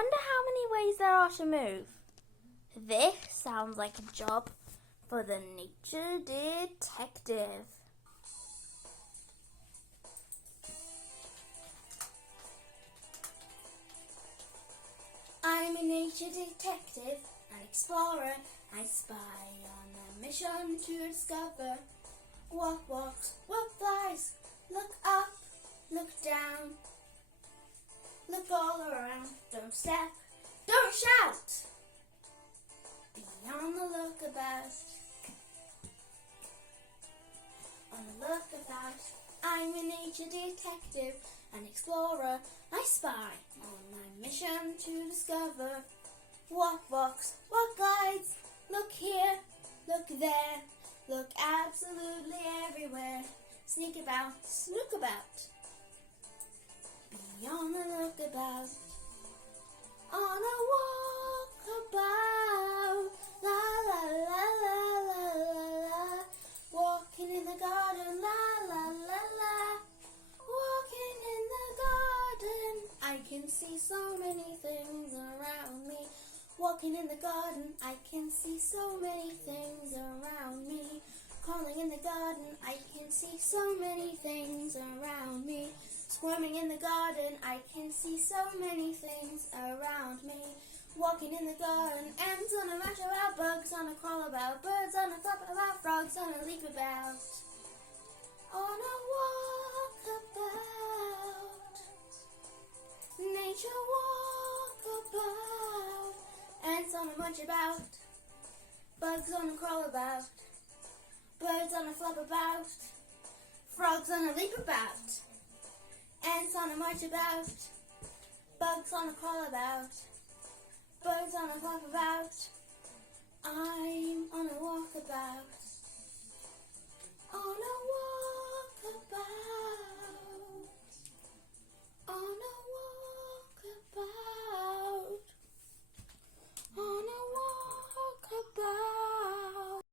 wonder how many ways there are to move. This sounds like a job for the nature detective. I'm a nature detective, an explorer. I spy on a mission to discover what walks, what flies. Look up, look down, look all around. Don't step, don't shout. Be on the lookabout. On the lookabout, I'm a nature detective, an explorer. I spy on my mission to discover what walks, what glides. Look here, look there, look absolutely everywhere. Sneak about, snook about. Be on the lookabout. On a walkabout. La la la la la la la. Walking in the garden. La la la la. Walking in the garden. I can see so many things around me. Walking in the garden, I can see so many things around me. Crawling in the garden, I can see so many things around me. Squirming in the garden, I can see so many things around me. Walking in the garden, ants on a mash about, bugs on a crawl about, birds on a flap about, frogs on a leap about. On a walkabout, nature walkabout. Ants on a munch about, bugs on a crawl about, birds on a flap about, frogs on a leap about. Ants on a march about, bugs on a crawl about, birds on a flap about. I'm